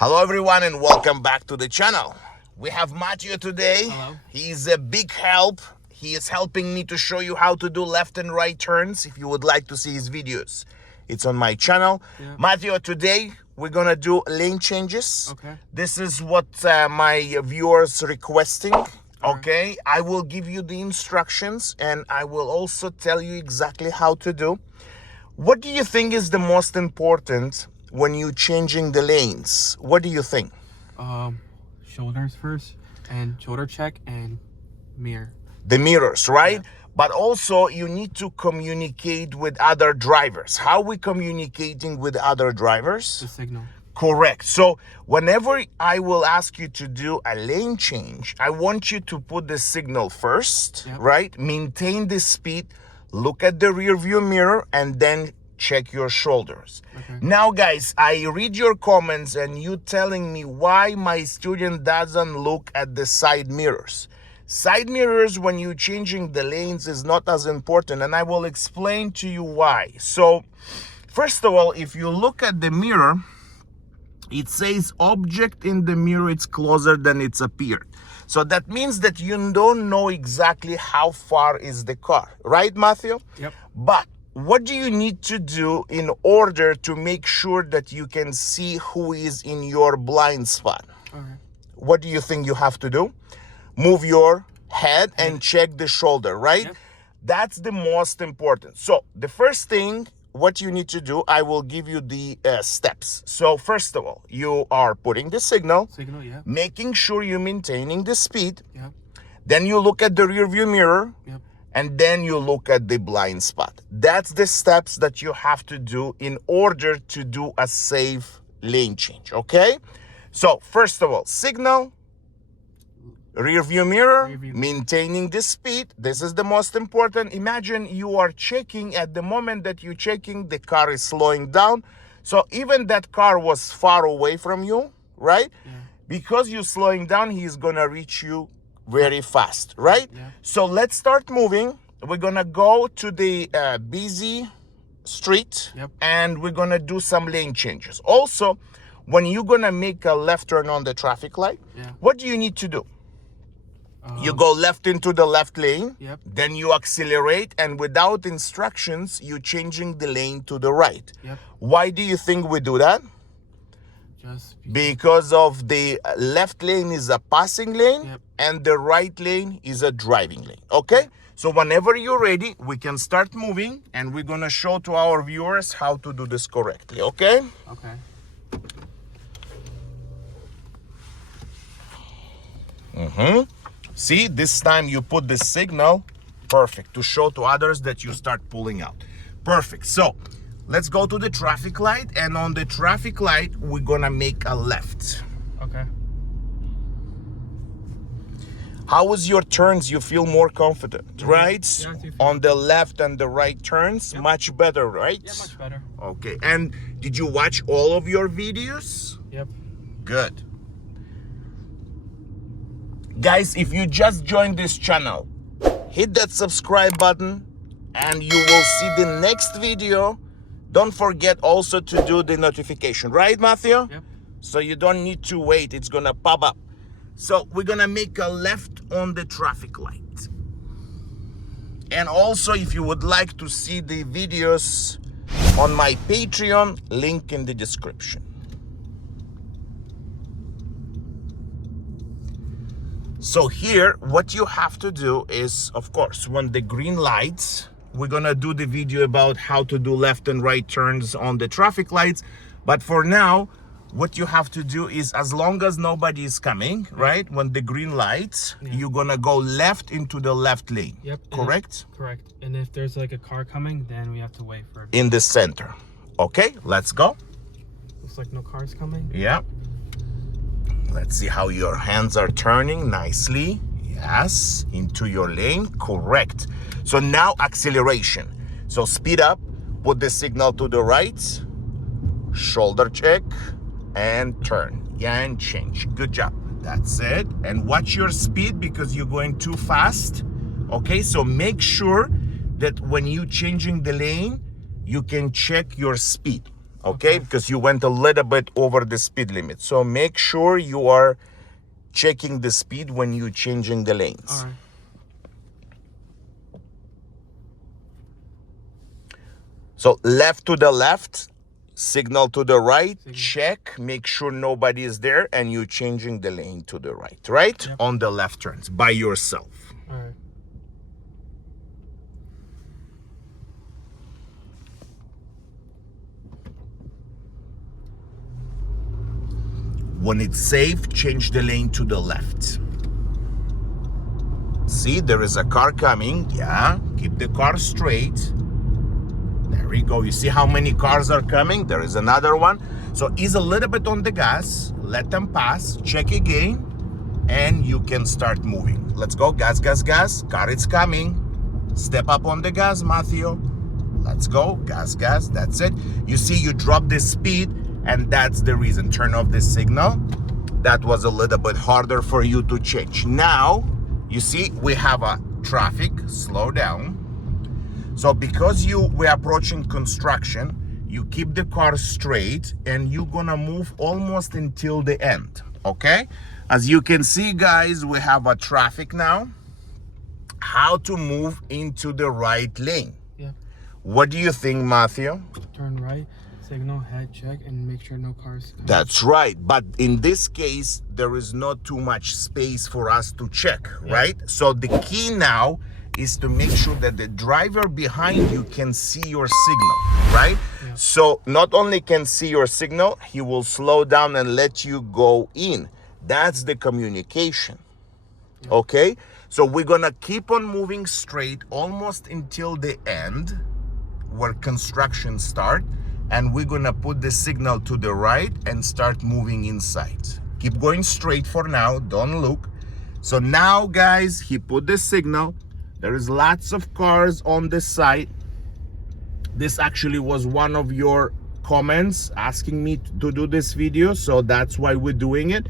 Hello everyone and welcome back to the channel. We have Matthew today. Hello. He's a big help. He is helping me to show you how to do left and right turns. If you would like to see his videos, it's on my channel. Yeah. Matthew, today we're gonna do lane changes. Okay. This is what my viewers requesting. All Okay, right. I will give you the instructions and I will also tell you exactly how to do. What do you think is the most important when you're changing the lanes? What do you think? Shoulders first, and shoulder check and mirror. The mirrors, right? Yeah. But also you need to communicate with other drivers. How we communicating with other drivers? The signal. Correct. So whenever I will ask you to do a lane change, I want you to put the signal first, Yep. right? Maintain the speed, look at the rear view mirror, and then check your shoulders. Okay. Now, guys, I read your comments and you telling me why my student doesn't look at the side mirrors. Side mirrors, when you're changing the lanes, is not as important, and I will explain to you why. So, first of all, if you look at the mirror, it says object in the mirror it's closer than it's appeared. So that means that you don't know exactly how far is the car, right, Matthew? Yep. But what do you need to do in order to make sure that you can see who is in your blind spot? Okay. What do you think you have to do? Move your head and check the shoulder, right? Yep. That's the most important. So the first thing, what you need to do, I will give you the steps. So first of all, you are putting the signal, Signal. Yeah. making sure you're maintaining the speed. Yep. Then you look at the rear view mirror, Yep. and then you look at the blind spot. That's the steps that you have to do in order to do a safe lane change, okay? So first of all, signal, rear view mirror, Rear view. maintaining the speed. This is the most important. Imagine you are checking, at the moment that you're checking, the car is slowing down. So even that car was far away from you, right? Yeah. Because you're slowing down, he's gonna reach you very fast, right? Yeah. So let's start moving. We're gonna go to the busy street. Yep. And we're gonna do some lane changes. Also, when you're gonna make a left turn on the traffic light, Yeah. what do you need to do? You go left into the left lane, Yep. then you accelerate, and without instructions, you're changing the lane to the right. Yep. Why do you think we do that? Just. Because of the left lane is a passing lane, Yep. and the right lane is a driving lane, okay? So whenever you're ready, we can start moving, and we're gonna show to our viewers how to do this correctly, okay? Okay. See, this time you put the signal, perfect, to show to others that you start pulling out. Perfect. So let's go to the traffic light, and on the traffic light, we're gonna make a left. Okay. How was your turns? You feel more confident, right? Yeah, I do feel- On the left and the right turns, Yep. much better, right? Yeah, much better. Okay, and did you watch all of your videos? Yep. Good. Guys, if you just joined this channel, hit that subscribe button and you will see the next video. Don't forget also to do the notification, right, Matthew? Yep. So you don't need to wait, it's gonna pop up. So we're gonna make a left on the traffic light. And also, if you would like to see the videos on my Patreon, link in the description. So here, what you have to do is, of course, when the green lights, we're gonna do the video about how to do left and right turns on the traffic lights. But for now, what you have to do is, as long as nobody is coming, right? When the green lights, Yeah. you're gonna go left into the left lane, Yep. correct? Correct. And if there's like a car coming, then we have to wait for it. In the center. Okay, let's go. Looks like no cars coming. Yeah. Let's see how your hands are turning nicely. Yes, into your lane, correct. So now acceleration. So speed up, put the signal to the right, shoulder check, and turn. Yeah, and change. Good job. That's it. And watch your speed because you're going too fast. Okay, so make sure that when you're changing the lane, you can check your speed. okay? Because you went a little bit over the speed limit. So make sure you are checking the speed when you're changing the lanes. All right. So left to the left, signal to the right, Signal. check, make sure nobody is there, and you're changing the lane to the right, right? Yep. On the left turns by yourself. All right. When it's safe, change the lane to the left. See, there is a car coming. Yeah, keep the car straight. There we go. You see how many cars are coming? There is another one. So ease a little bit on the gas. Let them pass. Check again. And you can start moving. Let's go. Gas, gas, gas. Car is coming. Step up on the gas, Matthew. Let's go. Gas, gas. That's it. You see, you drop the speed. And that's the reason. Turn off the signal. That was a little bit harder for you to change. Now, you see, we have a traffic. Slow down. So because we're approaching construction, you keep the car straight and you're gonna move almost until the end, okay? As you can see, guys, we have a traffic now. How to move into the right lane? Yeah. What do you think, Matthew? Turn right, signal, head check, and make sure no cars come. That's right. But in this case, there is not too much space for us to check, right? So the key now is to make sure that the driver behind you can see your signal, right? Yeah. So not only can see your signal, he will slow down and let you go in. That's the communication, okay? So we're gonna keep on moving straight almost until the end where construction start, and we're gonna put the signal to the right and start moving inside. Keep going straight for now, don't look. So now, guys, he put the signal. There is lots of cars on the side. This actually was one of your comments asking me to do this video, so that's why we're doing it.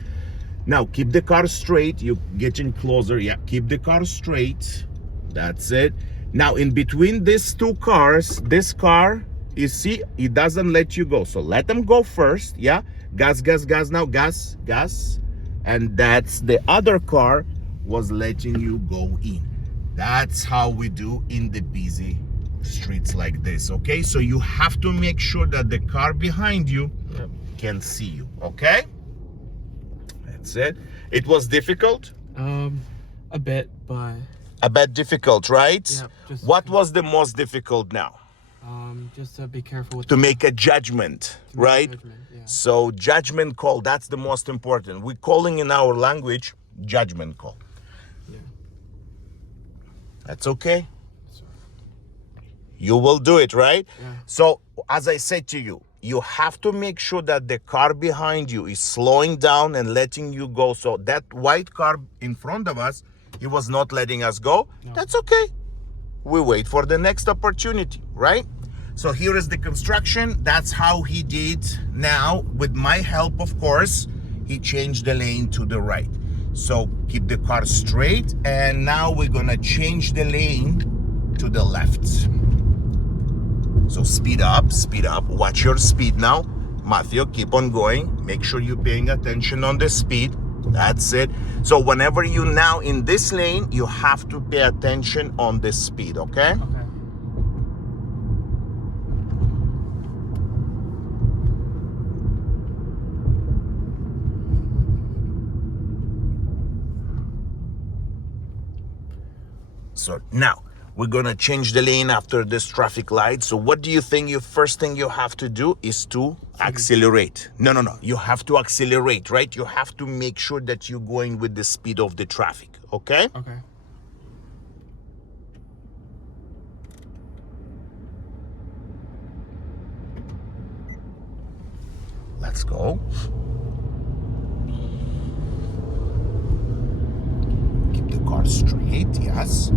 Now, keep the car straight. You're getting closer. Yeah, keep the car straight. That's it. Now, in between these two cars, this car, you see, it doesn't let you go. So let them go first, yeah? Gas, gas, gas now, gas, gas. And that's the other car was letting you go in. That's how we do in the busy streets like this, okay? So you have to make sure that the car behind you can see you, okay? That's it. It was difficult? A bit, but... A bit difficult, right? Yeah. What was the most difficult now? Just to be careful with... To make a judgment, right? Judgment, yeah. So judgment call, that's the most important. We're calling in our language judgment call. Yeah. That's okay. Sorry. You will do it, right? Yeah. So as I said to you, you have to make sure that the car behind you is slowing down and letting you go. So that white car in front of us, he was not letting us go. No. That's okay. We wait for the next opportunity, right? So here is the construction. That's how he did. Now, with my help, of course, he changed the lane to the right. So keep the car straight. And now we're gonna change the lane to the left. So speed up, watch your speed now. Matthew, keep on going. Make sure you're paying attention on the speed. That's it. So whenever you now in this lane, you have to pay attention on the speed, okay? Okay. So now we're gonna change the lane after this traffic light. So what do you think your first thing you have to do is to accelerate? No. You have to accelerate, right? You have to make sure that you're going with the speed of the traffic, okay? Okay. Let's go. Keep the car straight, yes.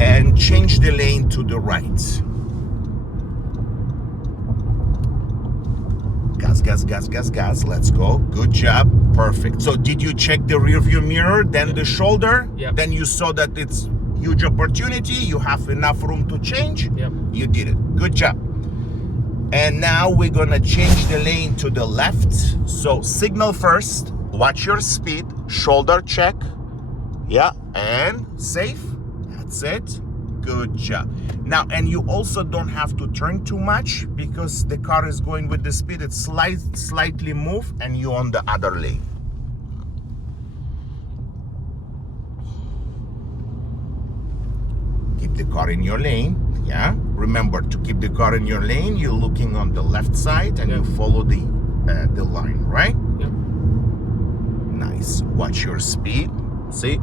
And change the lane to the right. Gas, gas, gas, gas, gas. Let's go. Good job. Perfect. So did you check the rear view mirror, then the shoulder? Yep. Then you saw that it's huge opportunity. You have enough room to change? Yep. You did it. Good job. And now we're gonna change the lane to the left. So signal first, watch your speed, shoulder check. Yeah, and safe. That's it. Good job. Now, and you also don't have to turn too much because the car is going with the speed. It's slightly move and you're on the other lane. Keep the car in your lane. Yeah, remember to keep the car in your lane. You're looking on the left side and you follow the line, right? Yep. Nice. Watch your speed. See,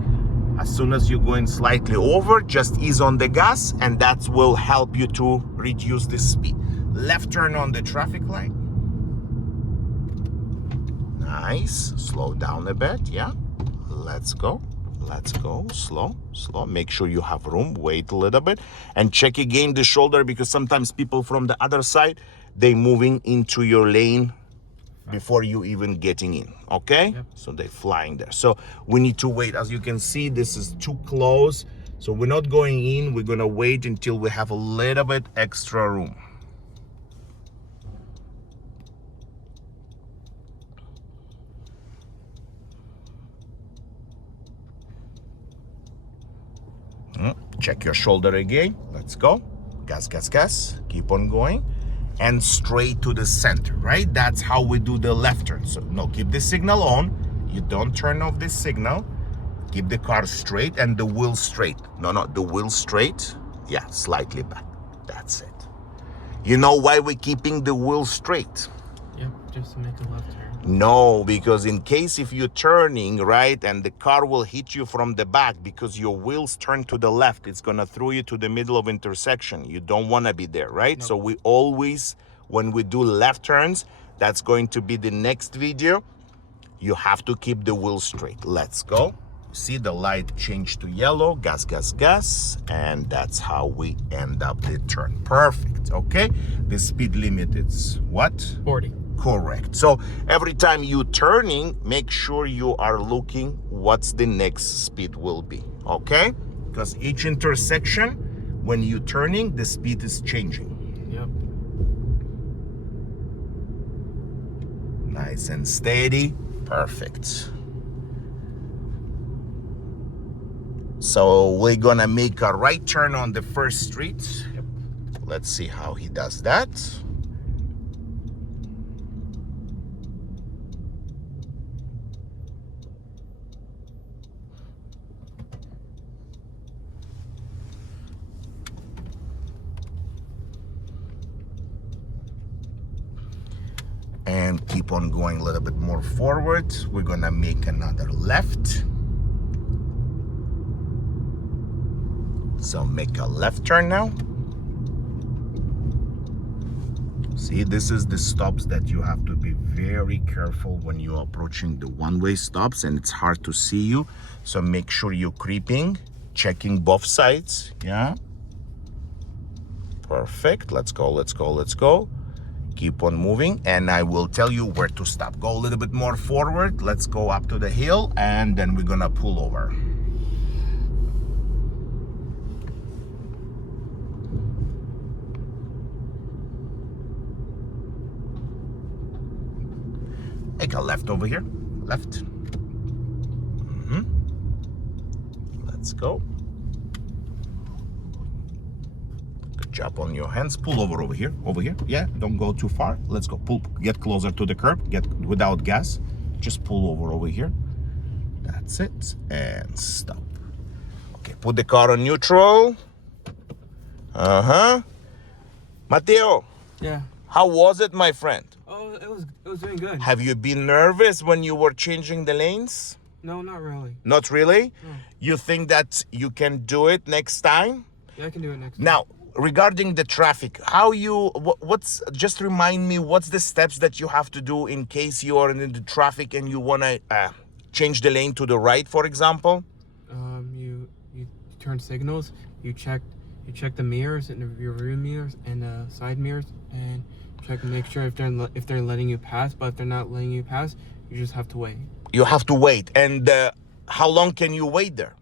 as soon as you're going slightly over, just ease on the gas, and that will help you to reduce the speed. Left turn on the traffic light. Nice. Slow down a bit. Yeah. Let's go. Let's go. Slow, slow. Make sure you have room. Wait a little bit and check again the shoulder, because sometimes people from the other side, they moving into your lane before you even getting in. Okay. Yep. So they flying there. So we need to wait. As you can see, this is too close. So we're not going in. We're going to wait until we have a little bit extra room. Check your shoulder again. Let's go. Gas, gas, gas. Keep on going. And straight to the center, right? That's how we do the left turn. So no, keep the signal on. You don't turn off the signal. Keep the car straight and the wheel straight. No, the wheel straight. Yeah, slightly back. That's it. You know why we're keeping the wheel straight? Yep, just to make a left turn. No, because in case if you're turning, right, and the car will hit you from the back because your wheels turn to the left, it's going to throw you to the middle of intersection. You don't want to be there, right? Nope. So we always, when we do left turns, that's going to be the next video. You have to keep the wheel straight. Let's go. See the light change to yellow. Gas, gas, gas. And that's how we end up the turn. Perfect. Okay. The speed limit is what? 40. Correct. So every time you turning, make sure you are looking what's the next speed will be. Okay. Because each intersection, when you turning, the speed is changing. Yep. Nice and steady. Perfect. So we're gonna make a right turn on the first street. Yep. Let's see how he does that. And keep on going a little bit more forward. We're gonna make another left. So make a left turn now. See, this is the stops that you have to be very careful when you're approaching the one-way stops, and it's hard to see you. So make sure you're creeping, checking both sides. Yeah. Perfect. Let's go, let's go, let's go. Keep on moving, and I will tell you where to stop. Go a little bit more forward. Let's go up to the hill, and then we're gonna pull over. Make a left over here. Left. Let's go. Good job on your hands. Pull over here. Over here. Yeah, don't go too far. Let's go. Pull. Get closer to the curb. Get without gas. Just pull over here. That's it. And stop. Okay, put the car on neutral. Mateo. Yeah. How was it, my friend? Oh, it was doing good. Have you been nervous when you were changing the lanes? No, not really. Not really? No. You think that you can do it next time? Yeah, I can do it next time. Now, regarding the traffic, what's just remind me, what's the steps that you have to do in case you are in the traffic and you want to change the lane to the right, for example? You turn signals, you check the mirrors and your rear mirrors and the side mirrors, and check and make sure if they're letting you pass. But if they're not letting you pass, you just have to wait. You have to wait. And how long can you wait there?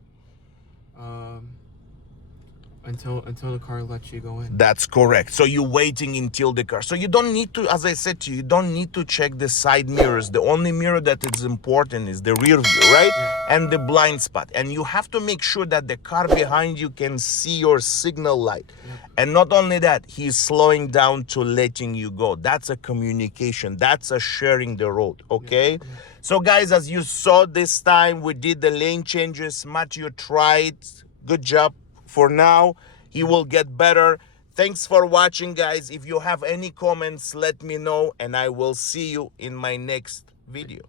until the car lets you go in. That's correct. So you're waiting until the car. So you don't need to, as I said to you, you don't need to check the side mirrors. The only mirror that is important is the rear view, right? Yeah. And the blind spot. And you have to make sure that the car behind you can see your signal light. Yep. And not only that, he's slowing down to letting you go. That's a communication. That's a sharing the road, okay? Yep. So guys, as you saw this time, we did the lane changes. Matthew tried. Good job for now. He will get better. Thanks for watching, guys. If you have any comments, let me know, and I will see you in my next video.